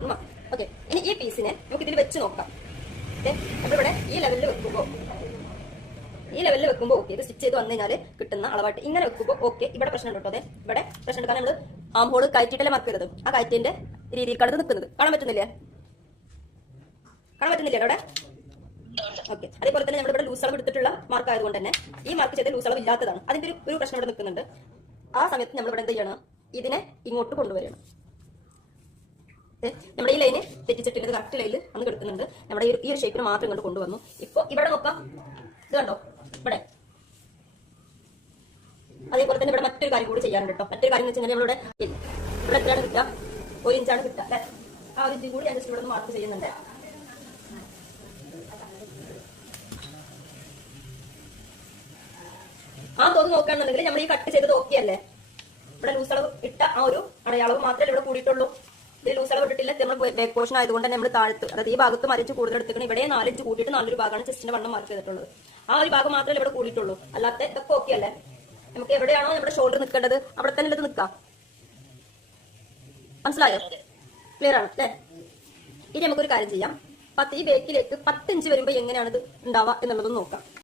Okay, ഇനി ഈ പീസിനെ നമുക്ക് ഇതിൽ വെച്ച് നോക്കാം. ഓക്കെ, നമ്മളിവിടെ ഈ ലെവലിൽ വെക്കുമ്പോൾ ഓക്കെ, ഇത് സ്റ്റിച്ച് ചെയ്ത് വന്നു കഴിഞ്ഞാൽ കിട്ടുന്ന അളവായിട്ട് ഇങ്ങനെ വെക്കുമ്പോൾ ഓക്കെ. ഇവിടെ പ്രശ്നം ഉണ്ട് കേട്ടോ. അതെ, ഇവിടെ പ്രശ്നം ഉണ്ട്. കാരണം നമ്മൾ ആം ഹോള് കയറ്റിയിട്ടല്ലേ മാർക്ക് ചെയ്തത്. ആ കയറ്റിന്റെ രീതിയിൽ കടന്ന് നിൽക്കുന്നത് കാണാൻ പറ്റുന്നില്ലേ? അവിടെ ഓക്കെ. അതേപോലെ തന്നെ നമ്മളിവിടെ ലൂസ് അളവ് എടുത്തിട്ടുള്ള മാർക്ക് ആയതുകൊണ്ട് തന്നെ ഈ മാർക്ക് ചെയ്ത ലൂസ് അളവ് ഇല്ലാത്തതാണ്. അതിന്റെ ഒരു പ്രശ്നം ഇവിടെ നിൽക്കുന്നുണ്ട്. ആ സമയത്ത് നമ്മളിവിടെ എന്ത് ചെയ്യണം? ഇതിനെ ഇങ്ങോട്ട് കൊണ്ടുവരണം. നമ്മുടെ ഈ ലൈന് തെറ്റിച്ചിട്ടില്ല, കറക്റ്റ് ലൈനിൽ അന്ന് കിടക്കുന്നുണ്ട്. നമ്മുടെ ഈ ഒരു ഷേപ്പിന് മാത്രം ഇങ്ങോട്ട് കൊണ്ടുവന്നു. ഇപ്പൊ ഇവിടെ നോക്കാം, ഇത് കണ്ടോ ഇവിടെ. അതേപോലെ തന്നെ ഇവിടെ മറ്റൊരു കാര്യം കൂടി ചെയ്യാറുണ്ട് കേട്ടോ. മറ്റൊരു കാര്യം എന്ന് വെച്ചാൽ നമ്മളിവിടെ എത്രയാണ് കിട്ടുക? 1 ഇഞ്ചാണ് കിട്ടുക അല്ലെ? ആ 1 ഇഞ്ചും കൂടി ഞാൻ ജസ്റ്റ് ഇവിടെ നിന്ന് മാർക്ക് ചെയ്യുന്നുണ്ട്. ആ തോന്ന് നോക്കുകയാണെന്നുണ്ടെങ്കിൽ നമ്മൾ ഈ കട്ട് ചെയ്തത് ഓക്കെ അല്ലേ? ഇവിടെ ലൂസ് അളവ് ഇട്ട ആ ഒരു അടയാളവ് മാത്രമേ ഇവിടെ കൂടിയിട്ടുള്ളൂ. ഇത് ലൂസ് അളവ് ഇട്ടിട്ടില്ല. നമ്മൾ ബാക്ക് പോർഷൻ ആയതുകൊണ്ട് തന്നെ നമ്മൾ താഴത്ത്, അതായത് ഈ ഭാഗത്ത് 4 ഇഞ്ച് കൂടുതൽ എടുത്തിക്കണം. ഇവിടെ 4 ഇഞ്ച് കൂട്ടിയിട്ട് നല്ലൊരു ഭാഗമാണ് ചെസ്റ്റിന്റെ വണ്ണം മാർക്ക് ചെയ്തിട്ടുള്ളത്. ആ ഒരു ഭാഗം മാത്രമേ ഇവിടെ കൂടിയിട്ടുള്ളൂ. അല്ലാത്ത ഇതൊക്കെ ഓക്കെ അല്ലേ? നമുക്ക് എവിടെയാണോ നമ്മുടെ ഷോൾഡർ നിൽക്കേണ്ടത് അവിടെ തന്നെ ഇത് നിൽക്കാം. മനസ്സിലായോ? ക്ലിയർ ആണ് അല്ലേ? ഇനി നമുക്കൊരു കാര്യം ചെയ്യാം. ഈ ബേക്കിലേക്ക് 10 ഇഞ്ച് വരുമ്പോൾ എങ്ങനെയാണ് ഇത് ഉണ്ടാവുക എന്നുള്ളതൊന്ന് നോക്കാം.